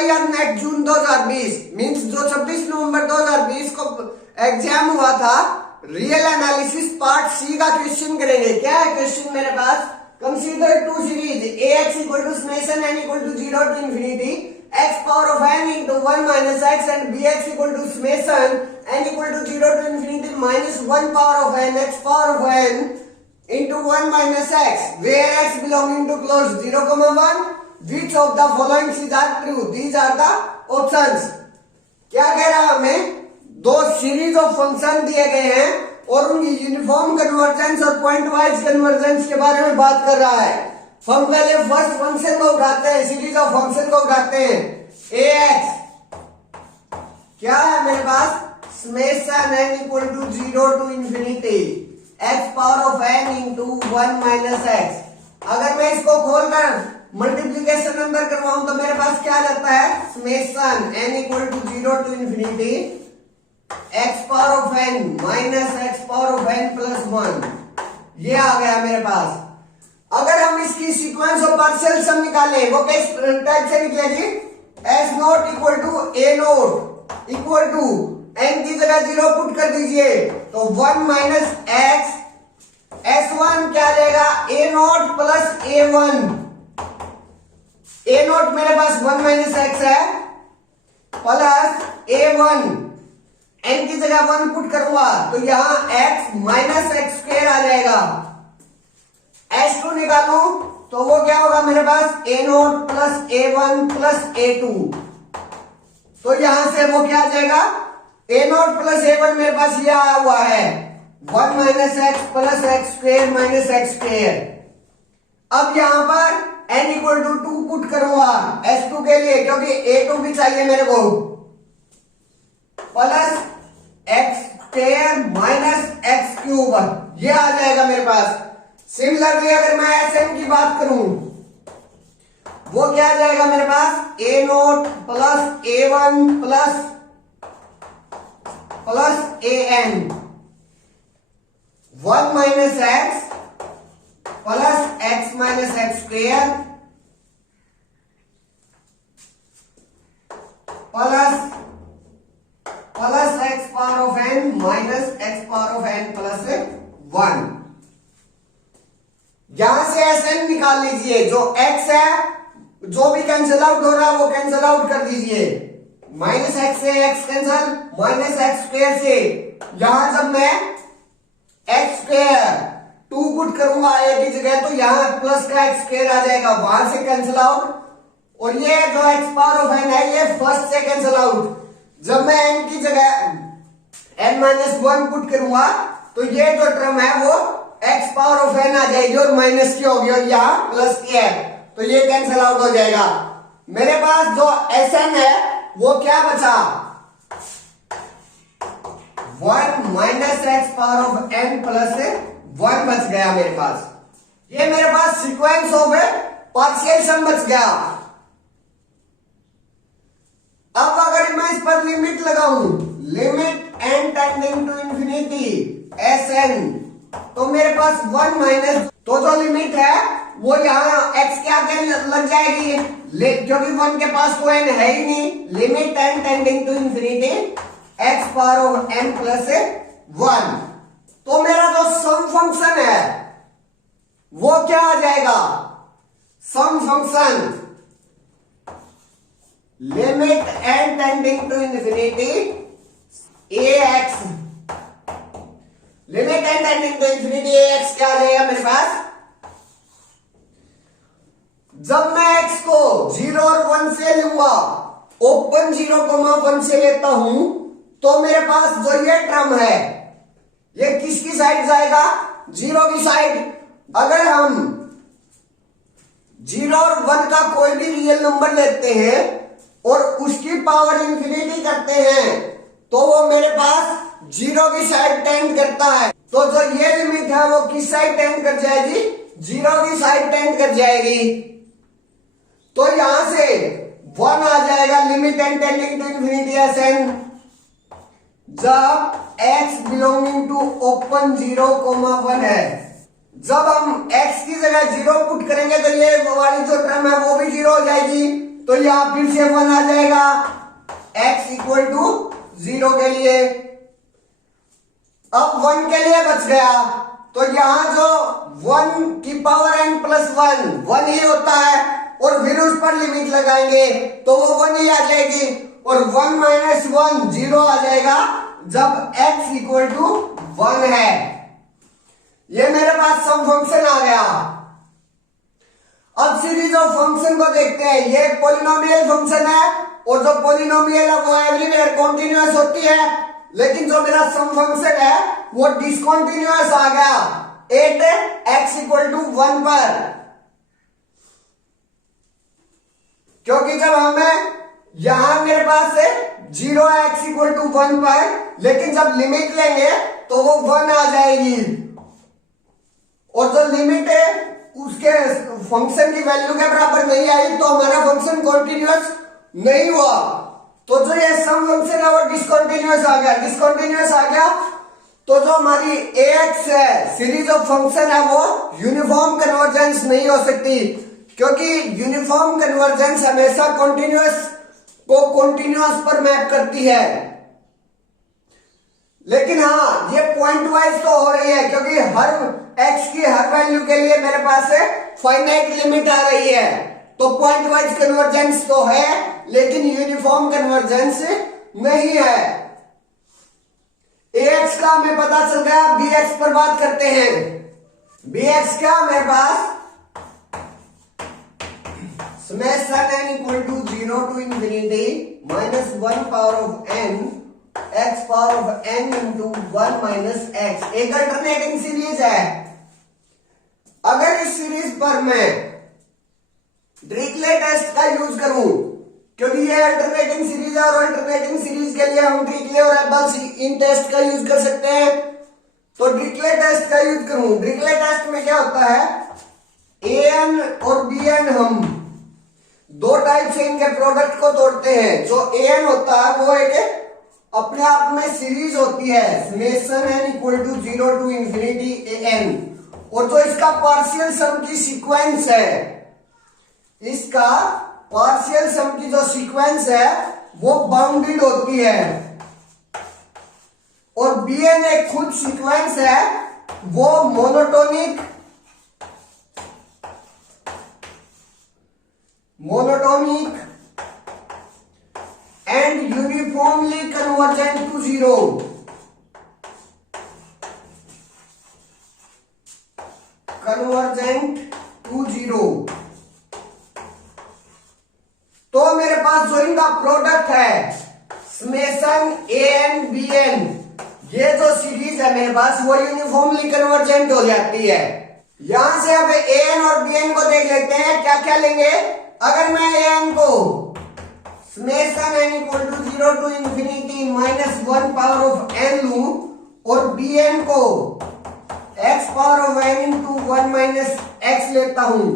या नेट जून 2020 मींस जो 26 नवंबर 2020 को एग्जाम हुआ था, रियल एनालिसिस पार्ट सी का क्वेश्चन करेंगे। क्या है क्वेश्चन मेरे पास? Consider two series ax equal to summation n equal to 0 to infinity x power of n into 1 minus x and bx equal to summation n equal to 0 to infinity minus 1 power of n x power of n into 1 minus x where x belonging to clause 0, 1 which of the following is are true? These are the options। क्या कह रहा है हमें? दो series of function दिए गए हैं और उनकी यूनिफॉर्म कन्वर्जेंस और पॉइंट वाइज कन्वर्जेंस के बारे में बात कर रहा है। हम पहले फर्स्ट फंक्शन को उठाते हैं, सीरीज ऑफ फंक्शन को उठाते हैं। ax क्या है मेरे पास? Summation n equal to 0 to infinity x power of n into 1 minus x। अगर मैं इसको खोलकर मल्टीप्लीकेशन अंदर करवाऊं तो मेरे पास क्या रहता है? Summation n equal to 0 to infinity x power of n minus x power of n plus 1। ये आ गया मेरे पास। अगर हम इसकी सीक्वेंस ऑफ पार्शियल सम निकालें, वो किस टाइप से निकलेगी? s naught equal to a naught equal to n की जगह 0 पुट कर दीजिए तो 1 माइनस x s1 क्या लेगा? a note plus a1। a note मेरे पास 1 माइनस x है प्लस a1, n की जगह 1 पुट करूंगा तो यहां x माइनस एक्स स्क्वायर आ जाएगा। s2 निकालू तो वो क्या होगा मेरे पास? a note plus a1 plus a2। तो यहां से वो क्या आ जाएगा? a नोट प्लस a1 मेरे पास ये आया हुआ है 1 minus x plus x square minus x square. अब यहां पर n इक्वल टू 2 पुट करूंगा s2 के लिए, क्योंकि a2 भी चाहिए मेरे को, plus x square minus x cube ये आ जाएगा मेरे पास। सिमिलरली अगर मैं Sn की बात करूं वो क्या आ जाएगा मेरे पास? a note plus a1 plus an 1 minus x plus x minus x square plus x power of n minus x power of n plus 1। यहां से Sn निकाल लीजिए। जो x है जो भी कैंसिल आउट हो रहा है वो कैंसिल आउट कर दीजिए। माइनस एक्स से x cancel, minus x square से यहां जब मैं एक्स स्क्वायर 2 पुट करूंगा a की जगह तो यहां प्लस का एक्स स्क्वायर आ जाएगा, वहां से कैंसिल आउट। और ये जो एक्स पावर ऑफ n है ये फर्स्ट से कैंसिल आउट। जब मैं n की जगह n माइनस 1 पुट करूंगा तो ये जो टर्म है वो x पावर ऑफ n आ जाएगी और माइनस की होगी और यहाँ प्लस की है तो ये कैंसिल आउट हो जाएगा। मेरे पास जो Sn है वो क्या बचा? 1 minus x power of n plus 1 बच गया मेरे पास। ये मेरे पास सीक्वेंस ऑफ पार्शियल सम बच गया। अब अगर मैं इस पर लिमिट लगाऊं, limit n tending to infinity Sn, तो मेरे पास 1 माइनस, तो जो लिमिट है वो यहाँ x के आगे लग जाएगी क्योंकि 1 के पास तो n है ही नहीं। Limit n tending to infinity x power of n plus 1। तो मेरा जो सम फंक्शन है वो क्या आ जाएगा? Sum function limit n tending to infinity ax, limit n tending to infinity ax क्या आ जाएगा मेरे पास? जब मैं x को 0 और 1 से लूंगा, ओपन 0, 1 से लेता हूं तो मेरे पास जो ये टर्म है ये किसकी साइड जाएगा? 0 की साइड। अगर हम 0 और 1 का कोई भी रियल नंबर लेते हैं और उसकी पावर इंफिनिटी करते हैं तो वो मेरे पास 0 की साइड टेंड करता है। तो जो ये लिमिट है वो किस साइड टेंड कर जाएगी? 0 की साइड टेंड कर जाएगी। तो यहां से 1 आ जाएगा limit n tending to infinity Sn जब x बिलोंगिंग टू ओपन 0, 1 है। जब हम x की जगह 0 पुट करेंगे तो ये वाली जो टर्म है वो भी 0 हो जाएगी। तो यहां फिर से 1 आ जाएगा x इक्वल टू 0 के लिए। अब 1 के लिए बच गया, तो यहां जो 1 की पावर n प्लस 1 ही होता है, और फिर उस पर लिमिट लगाएंगे तो वो 1 ही आ जाएगी, और 1 माइनस 1 0 आ जाएगा जब x इक्वल टू 1 है। ये मेरे पास सम फंक्शन आ गया। अब सीरीज ऑफ फंक्शन को देखते हैं। ये एक पॉलिनोमियल फंक्शन है, और जो पॉलिनोमियल है वो एवरीवेयर कॉन्टिन्यूअस होती है, लेकिन जो मेरा सम फंक्शन है वो डिसकंटिन्यूअस आ गया एट x इक्वल टू 1 पर, क्योंकि जब हमें यहां मेरे पास है 0 है x इक्वल टू 1 पर, लेकिन जब लिमिट लेंगे तो वो 1 आ जाएगी, और जो लिमिट है उसके फंक्शन की वैल्यू के बराबर नहीं आई तो हमारा फंक्शन कॉन्टिन्यूअस नहीं हुआ। तो जो ये सम फंक्शन है वो डिसकंटिन्यूअस आ गया। डिसकंटिन्यूअस आ गया तो जो हमारी ax है सीरीज ऑफ फंक्शन है वो यूनिफॉर्म कन्वर्जेंस नहीं हो सकती, क्योंकि यूनिफॉर्म कन्वर्जेंस हमेशा कॉन्टिन्यूअस को कॉन्टिन्यूअस पर मैप करती है। लेकिन हाँ, ये पॉइंट वाइज तो हो रही है, क्योंकि हर x की हर वैल्यू के लिए मेरे पास फाइनाइट लिमिट आ रही है, तो पॉइंट वाइज कन्वर्जेंस तो है, लेकिन यूनिफॉर्म कन्वर्जेंस नहीं है। ax का हमें पता चल गया। bx पर बात करते हैं। bx का मेरे पास summation n equal to 0 to infinity minus 1 power of n x power of n into 1 minus x एक अल्टरनेटिंग सीरीज है। अगर इस सीरीज पर मैं डिरिचलेट टेस्ट का यूज करूं, क्योंकि ये अल्टरनेटिंग सीरीज है और अल्टरनेटिंग सीरीज के लिए हम डिरिचलेट और एबल्स इन टेस्ट का यूज कर सकते हैं, तो डिरिचलेट टेस्ट का यूज करूं। डिरिचलेट टेस्ट में क्या होता है, an और bn हम दो टाइप से इनके प्रोडक्ट को तोड़ते हैं। जो an होता है वो एक अपने आप में सीरीज होती है, summation n equal to 0 to infinity an, और जो इसका पार्शियल सम की सीक्वेंस है, इसका पार्शियल सम की जो सीक्वेंस है वो बाउंडेड होती है, और bn एक खुद सीक्वेंस है, वो monotonic and uniformly convergent to 0। convergent to 0। तो मेरे पास जो इनका प्रोडक्ट है समेशन an bn, ये जो सीरीज है मेरे पास वो यूनिफॉर्मली कन्वर्जेंट हो जाती है। यहां से अब an और bn को देख लेते हैं क्या क्या लेंगे। अगर मैं an को summation n equal to 0 to infinity minus 1 power of n लूं, और bn को x power of n into 1 minus x लेता हूं,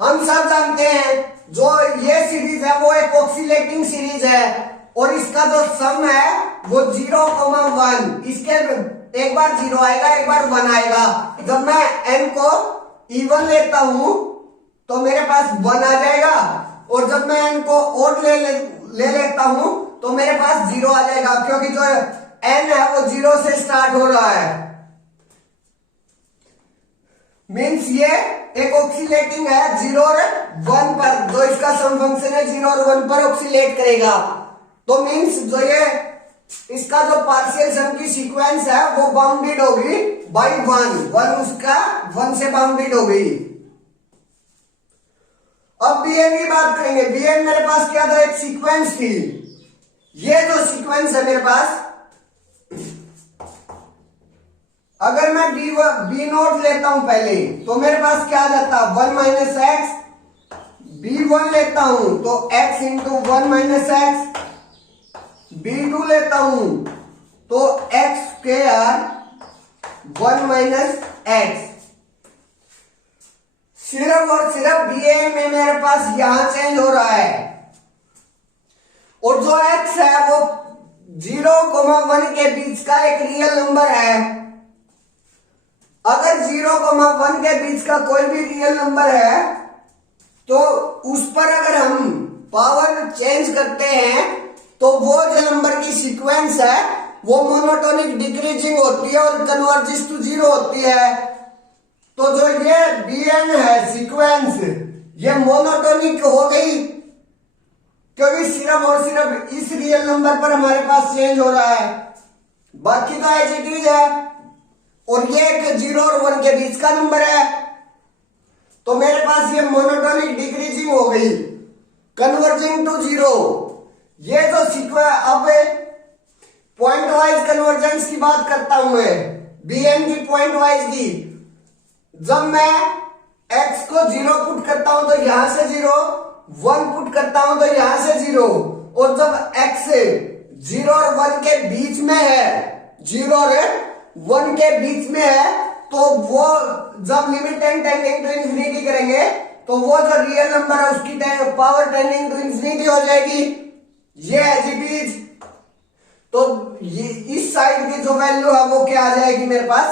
हम सब जानते हैं जो ये सीरीज है वो एक ऑक्सीलेटिंग सीरीज है, और इसका जो सम है वो 0,1, इसके एक बार 0 आएगा एक बार 1 आएगा। जब मैं n को इवन लेता हूं तो मेरे पास 1 आ जाएगा, और जब मैं n को ओड ले लेता हूं तो मेरे पास 0 आ जाएगा, क्योंकि जो n है वो 0 से स्टार्ट हो रहा है। मीन्स ये एक ऑक्सीलेटिंग है 0 और 1 पर, जो इसका सम फंक्शन है 0 और 1 पर ऑक्सीलेट करेगा। तो मीन्स जो ये इसका जो पार्शियल सम की सीक्वेंस है वो बाउंडेड होगी बाय 1 उसका 1 से बाउंडेड हो गई। अब bn की बात करेंगे। bn मेरे पास क्या था, एक सीक्वेंस थी। ये जो सीक्वेंस है मेरे पास, अगर मैं b नोट लेता हूं पहले तो मेरे पास क्या आ जाता, 1 माइनस एक्स। b1 लेता हूं तो x into 1 minus x. b2 लेता हूं तो x स्क्वायर 1 माइनस एक्स। सिर्फ और सिर्फ bn में मेरे पास यहां चेंज हो रहा है, और जो x है वो 0,1 के बीच का एक रियल नंबर है। अगर 0,1 के बीच का कोई भी रियल नंबर है तो उस पर अगर हम पावर चेंज करते हैं तो वो जो नंबर की सीक्वेंस है वो मोनोटोनिक डिक्रीजिंग होती है और कन्वर्जेस टू जीरो होती है। तो जो ये Bn है सीक्वेंस, ये मोनोटोनिक हो गई क्योंकि सिर्फ और सिर्फ इस रियल नंबर पर हमारे पास चेंज हो रहा है, बाकी तो एज इट इज है। और ये एक 0 और 1 के बीच का नंबर है, तो मेरे पास ये मोनोटोनिक डिक्रीजिंग हो गई, कन्वर्जिंग टू जीरो। ये जो सीक्वेंस, अब पॉइंट वाइज कन्वर्जेंस की बात करता हूं मैं, Bn की पॉइंट वाइज की। जब मैं x को 0 पुट करता हूं तो यहां से 0, 1 पुट करता हूं तो यहां से 0, और जब x 0 और 1 के बीच में है, 0 और 1 के बीच में है, तो वो जब लिमिट टेंडिंग टू इंफिनिटी करेंगे तो वो जो रियल नंबर है उसकी पावर टेंडिंग टू इंफिनिटी हो जाएगी, ये एज इट इज। तो ये इस साइड की जो वैल्यू है वो क्या आ जाएगी, मेरे पास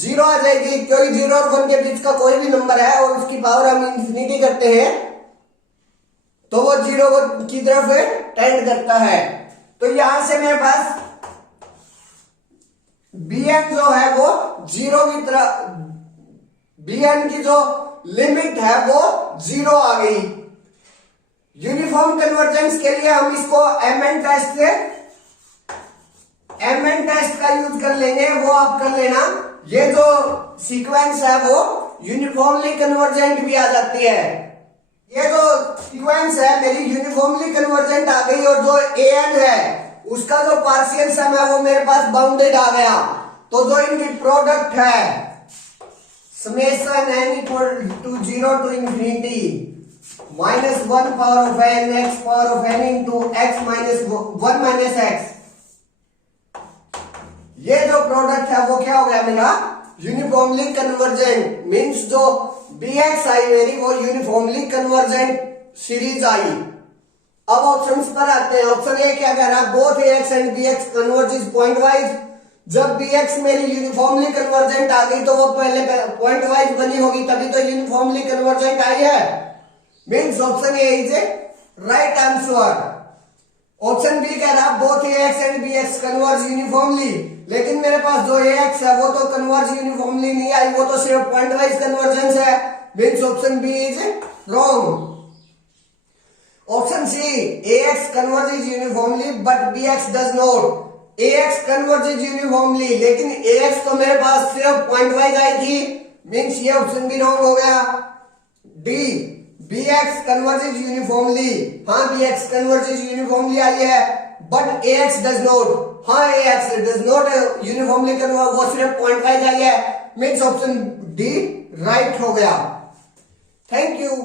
0 आ जाएगी, क्योंकि 0 और 1 के बीच का कोई भी नंबर है और उसकी पावर हम इंफिनिटी करते हैं तो वो 0 की तरफ टेंड करता है। तो यहां से मेरे पास Bn जो है वो 0 की तरफ, Bn की जो लिमिट है वो 0 आ गई। यूनिफॉर्म कन्वर्जेंस के लिए हम इसको Mn टेस्ट का यूज कर लेंगे, वो आप कर लेना। ये जो सीक्वेंस है वो यूनिफॉर्मली कन्वर्जेंट भी आ जाती है। ये जो सीक्वेंस है मेरी यूनिफॉर्मली कन्वर्जेंट आ गई, और जो An है उसका जो पार्शियल सम है वो मेरे पास बाउंडेड आ गया। तो जो इनकी प्रोडक्ट है summation n equal to 0 to infinity minus 1 power of n x power of n into x minus 1 minus x, ये जो प्रोडक्ट है वो क्या हो गया मेरा यूनिफॉर्मली कन्वर्जेंट। मींस जो bx आई मेरी वो यूनिफॉर्मली कन्वर्जेंट सीरीज आई। अब ऑप्शंस पर आते हैं। ऑप्शन ए क्या कह रहा है, both ax and bx converges point wise. जब bx मेरी यूनिफॉर्मली कन्वर्जेंट आ गई तो वो पहले पॉइंट वाइज बनी होगी, तभी तो यूनिफॉर्मली कन्वर्जेंट आई है। Means option A is right answer. Option B कह रहा है both ax and bx converge uniformly, लेकिन मेरे पास जो ax है वो तो कन्वर्ज यूनिफॉर्मली नहीं आई, वो तो सिर्फ पॉइंट वाइज कन्वर्जेंस है। Means option B is wrong. Option C ax converges uniformly but bx does not। ax converges uniformly, लेकिन ax तो मेरे पास सिर्फ पॉइंट वाइज आई थी, मींस ये ऑप्शन भी रॉन्ग हो गया। डी bx converges uniformly, हाँ bx converges uniformly आई है, but ax does not, हाँ ax does not uniformly converge, वो सिर्फ पॉइंट वाइज आई है। मींस ऑप्शन डी राइट हो गया। Thank you.